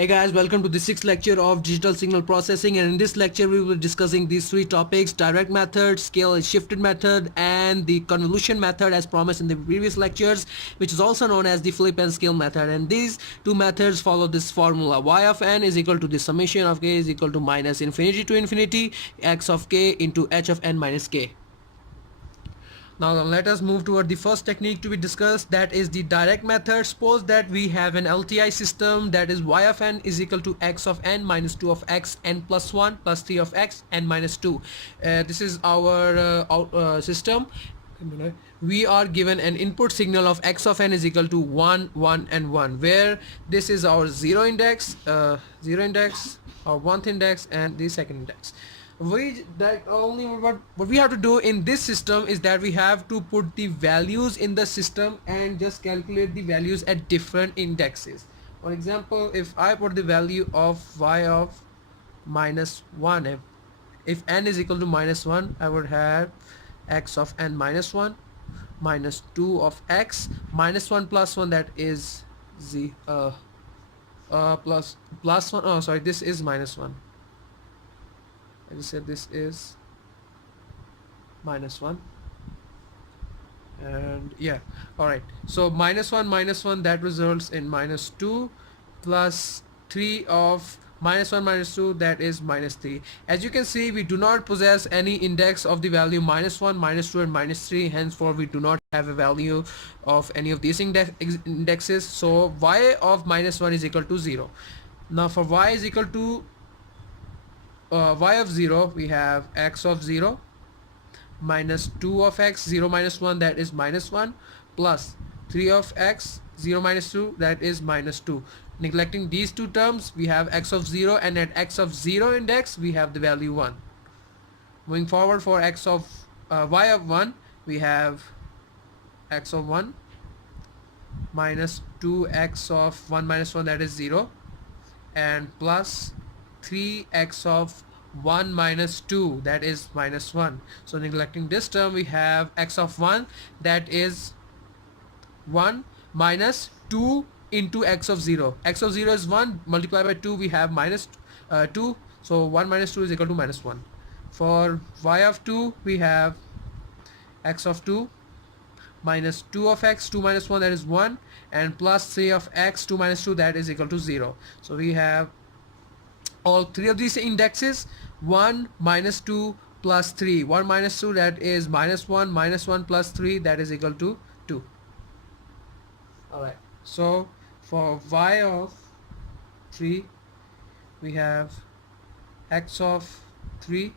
Hey guys, welcome to the sixth lecture of digital signal processing, and in this lecture we will be discussing these three topics: direct method, scale and shifted method, and the convolution method as promised in the previous lectures, which is also known as the flip and scale method. And these two methods follow this formula: y of n is equal to the summation of k is equal to minus infinity to infinity x of k into h of n minus k. Now let us move toward the first technique to be discussed, that is the direct method. Suppose that we have an LTI system, that is y of n is equal to x of n minus 2 of x n plus 1 plus 3 of x n minus 2. This is our system. We are given an input signal of x of n is equal to 1, 1 and 1, where this is our zero index, our 1th index and the second index. What we have to do in this system is that we have to put the values in the system and just calculate the values at different indexes. For example, if I put the value of y of minus 1, if n is equal to minus 1, I would have x of n minus 1 minus 2 of x minus 1 plus 1, that is plus 1. Oh sorry, this is minus 1. I just said this is minus 1, and yeah, alright, so minus 1 that results in minus 2 plus 3 of minus 1 minus 2, that is minus 3. As you can see, we do not possess any index of the value minus 1, minus 2 and minus 3, henceforth we do not have a value of any of these indexes, so y of minus 1 is equal to 0. Now for y is equal to y of 0, we have x of 0 minus 2 of x, 0 minus 1, that is minus 1, plus 3 of x, 0 minus 2, that is minus 2. Neglecting these two terms, we have x of 0, and at x of 0 index we have the value 1. Moving forward, for x of y of 1, we have x of 1 minus 2x of 1 minus 1, that is 0, and plus 3x of 1 minus 2, that is minus 1. So neglecting this term, we have x of 1, that is 1 minus 2 into x of 0. X of 0 is 1, multiplied by 2 we have minus 2, so 1 minus 2 is equal to minus 1. For y of 2, we have x of 2 minus 2 of x, 2 minus 1, that is 1, and plus 3 of x, 2 minus 2, that is equal to 0. So we have all three of these indexes: 1 minus 2 plus 3. 1 minus 2, that is minus 1, minus 1 plus 3, that is equal to 2. Alright, so for y of 3, we have x of 3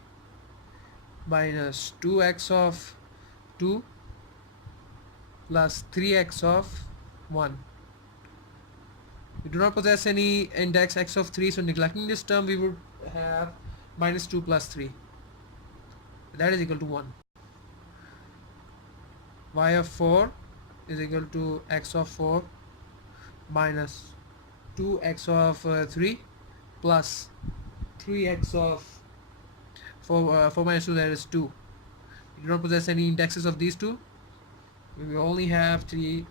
minus 2x of 2 plus 3x of 1. We do not possess any index x of 3, so neglecting this term, we would have minus 2 plus 3, that is equal to 1. Y of 4 is equal to x of 4 minus 2x of 3 plus 3x of 4 minus 2, that is 2. We do not possess any indexes of these two. We only have 3x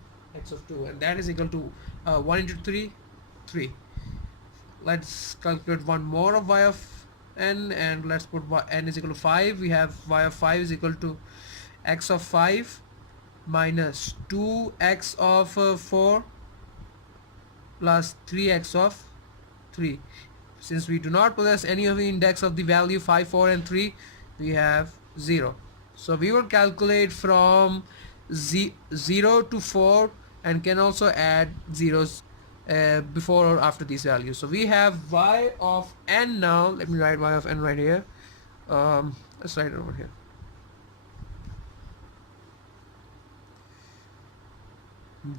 of 2, and that is equal to 1 into 3, 3. Let's calculate one more of y of n, and let's put n is equal to 5. We have y of 5 is equal to x of 5 minus 2x of 4 plus 3x of 3. Since we do not possess any of the index of the value 5, 4 and 3, we have 0. So we will calculate from 0 to 4 and can also add zeros before or after these values. So we have y of n now. Let me write y of n right here. Let's write it over here.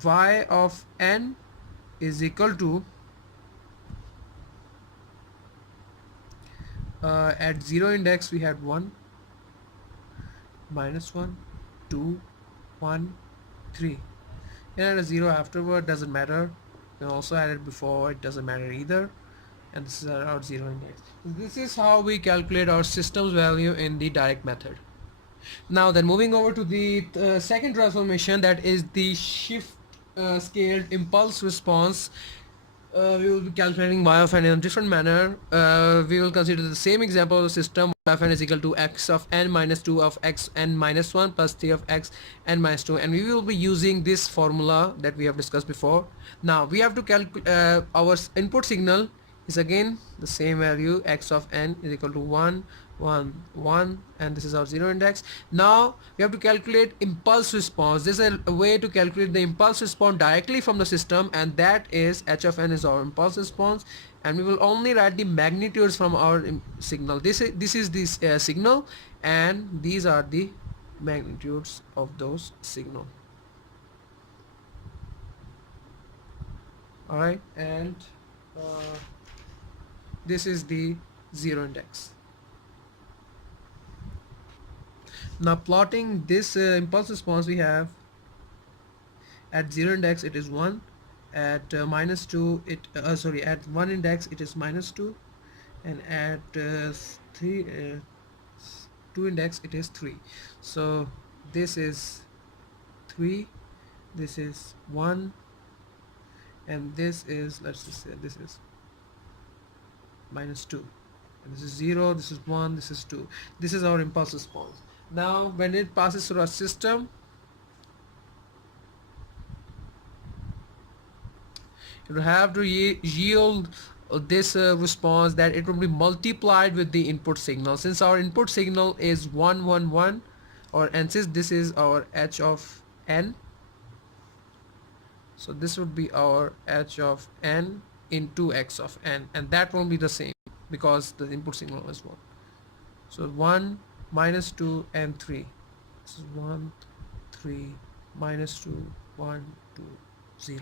Y of n is equal to at 0 index we had 1, minus 1, 2, 1, 3, and a 0 afterward, doesn't matter. You can also add it before, it doesn't matter either. And this is our 0 index. This is how we calculate our system's value in the direct method. Now then, moving over to the second transformation, that is the shift scaled impulse response. We will be calculating y of n in a different manner. We will consider the same example of the system. Y of n is equal to x of n minus 2 of x n minus 1 plus 3 of x n minus 2, and we will be using this formula that we have discussed before. Now we have to calculate our input signal is again the same value, x of n is equal to 1 1 1, and this is our zero index. Now we have to calculate impulse response. This is a way to calculate the impulse response directly from the system, and that is h of n is our impulse response, and we will only write the magnitudes from our signal. This is this signal, and these are the magnitudes of those signal. All right, and this is the zero index. Now plotting this impulse response, we have at 0 index it is 1, at minus 2 it sorry, at 1 index it is minus 2, and at 2 index it is 3. So this is 3, this is 1, and this is, let's just say this is minus 2, and this is 0, this is 1, this is 2. This is our impulse response. Now when it passes through our system, you have to yield this response that it will be multiplied with the input signal. Since our input signal is 1 1 1, or and since this is our h of n, so this would be our h of n into x of n, and that won't be the same because the input signal is 1. So 1 minus 2 and 3. This is 1 3 minus 2 1 2 0.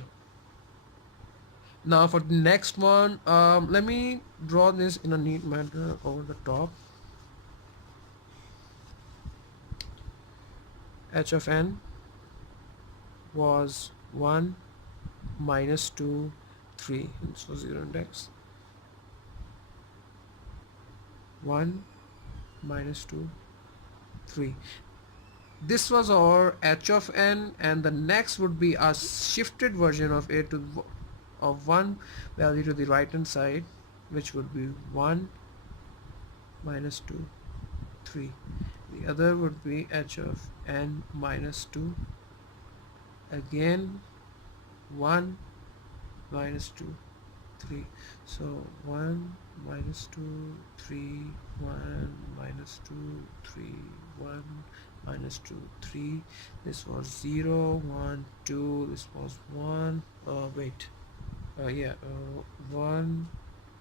Now for the next one, let me draw this in a neat manner over the top. H of n was 1 minus 2 3, so 0 index, 1 minus 2 3. This was our h of n, and the next would be a shifted version of it of one value to the right hand side, which would be 1 minus 2 3. The other would be h of n minus 2, again 1 minus 2 3. So 1 minus 2 3 1 minus 2 3 1 minus 2 3. This was 0 1 2. This was 1. Wait. 1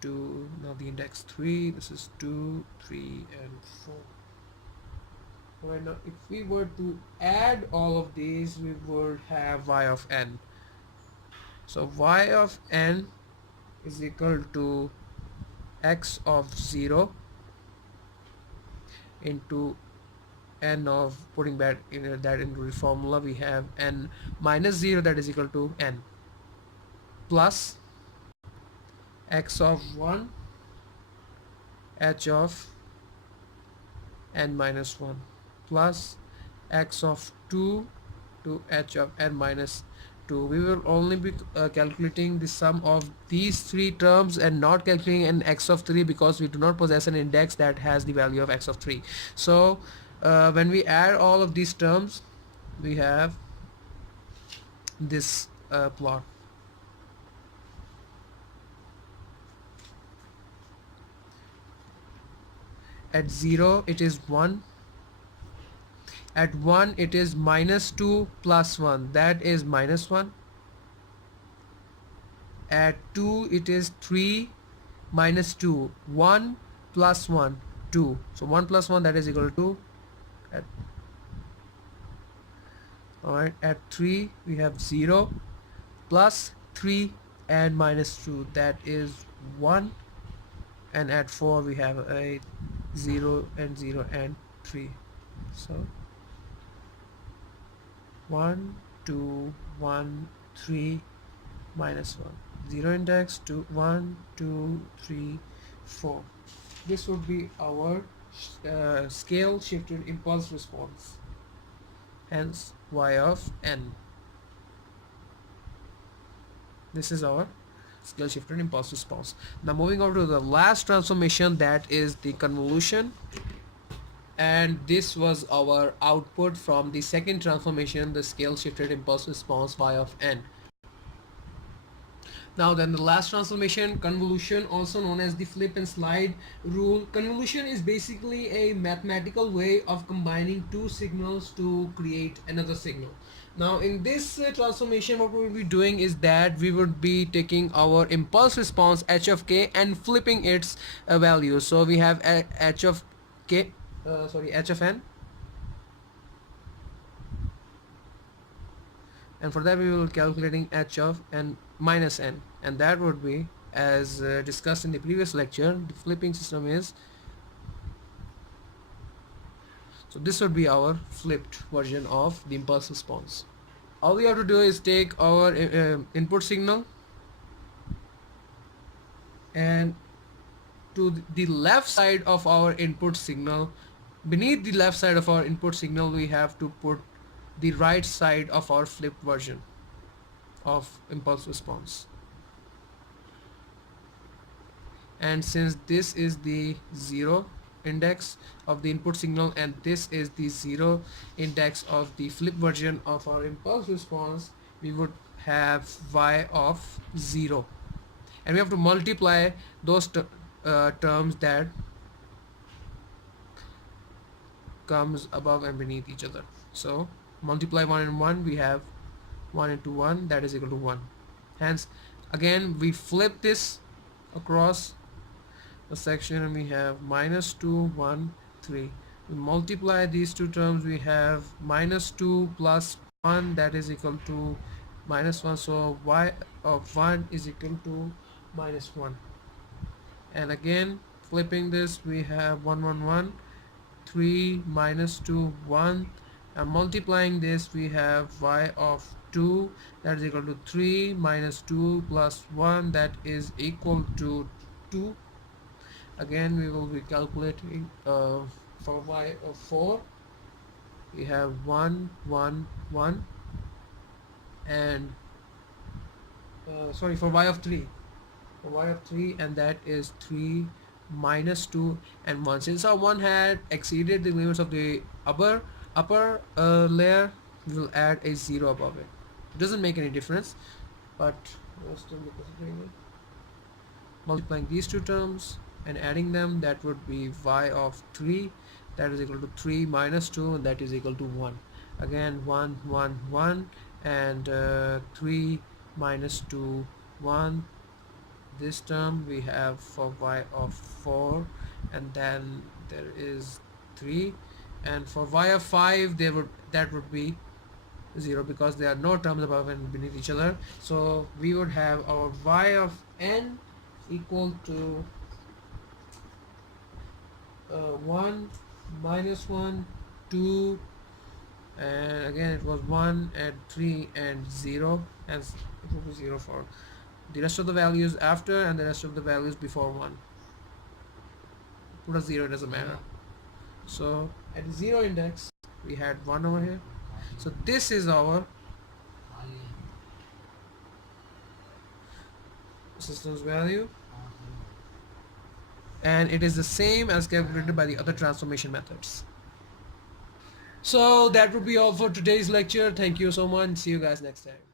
2. Now the index 3. This is 2 3 and 4. Right, now if we were to add all of these, we would have y of n. So y of n is equal to x of 0 into n of, putting that into the formula, we have n minus 0, that is equal to n, plus x of 1 h of n minus 1, plus x of 2 to h of n minus 2. We will only be calculating the sum of these three terms and not calculating an x of 3 because we do not possess an index that has the value of x of 3. So when we add all of these terms, we have this plot. At 0 it is 1, at 1 it is minus 2 plus 1, that is minus 1. At 2 it is 3 minus 2, 1 plus 1 2, so 1 plus 1, that is equal to alright, at 3 we have 0 plus 3 and minus 2, that is 1, and at 4 we have a 0 and 0 and 3. So 1 2 1 3 minus 1, 0 index, 2 1 2 3 4. This would be our scale shifted impulse response, hence y of n. This is our scale shifted impulse response. Now moving over to the last transformation, that is the convolution, and this was our output from the second transformation, the scale shifted impulse response y of n. Now then, the last transformation, convolution, also known as the flip and slide rule. Convolution is basically a mathematical way of combining two signals to create another signal. Now in this transformation, what we will be doing is that we would be taking our impulse response h of k and flipping its value. So we have h of k, h of n, and for that we will be calculating h of n minus n, and that would be, as discussed in the previous lecture, the flipping system is, so this would be our flipped version of the impulse response. All we have to do is take our input signal, and to the left side of our input signal, beneath the left side of our input signal, we have to put the right side of our flipped version of impulse response. And since this is the 0 index of the input signal and this is the 0 index of the flip version of our impulse response, we would have y of 0, and we have to multiply those terms that comes above and beneath each other. So multiply 1 and 1, we have 1 into 1, that is equal to 1. Hence again we flip this across the section and we have minus 2, 1, 3. We multiply these two terms, we have minus 2 plus 1, that is equal to minus 1. So y of 1 is equal to minus 1. And again flipping this, we have 1, 1, 1, 3, minus 2, 1, and multiplying this, we have y of 2, that is equal to 3 minus 2 plus 1, that is equal to 2. Again we will be calculating for y of 4, we have 1, 1, 1, and for y of 3, and that is 3 minus 2 and 1. Since our 1 had exceeded the limits of the upper layer, we will add a 0 above it. It doesn't make any difference, but we'll still be considering it. Multiplying these two terms and adding them, that would be y of 3, that is equal to 3 minus 2, and that is equal to 1. Again 1, 1, 1, and 3 minus 2, 1. This term we have for y of 4, and then there is 3, and for y of 5 that would be 0 because there are no terms above and beneath each other. So we would have our y of n equal to 1, minus 1, 2, and again it was 1 and 3 and 0, and it will be 0 for the rest of the values after and the rest of the values before 1. Put a 0, it doesn't matter. So at the 0 index we had 1 over here. So this is our system's value, and it is the same as calculated by the other transformation methods. So that would be all for today's lecture. Thank you so much. See you guys next time.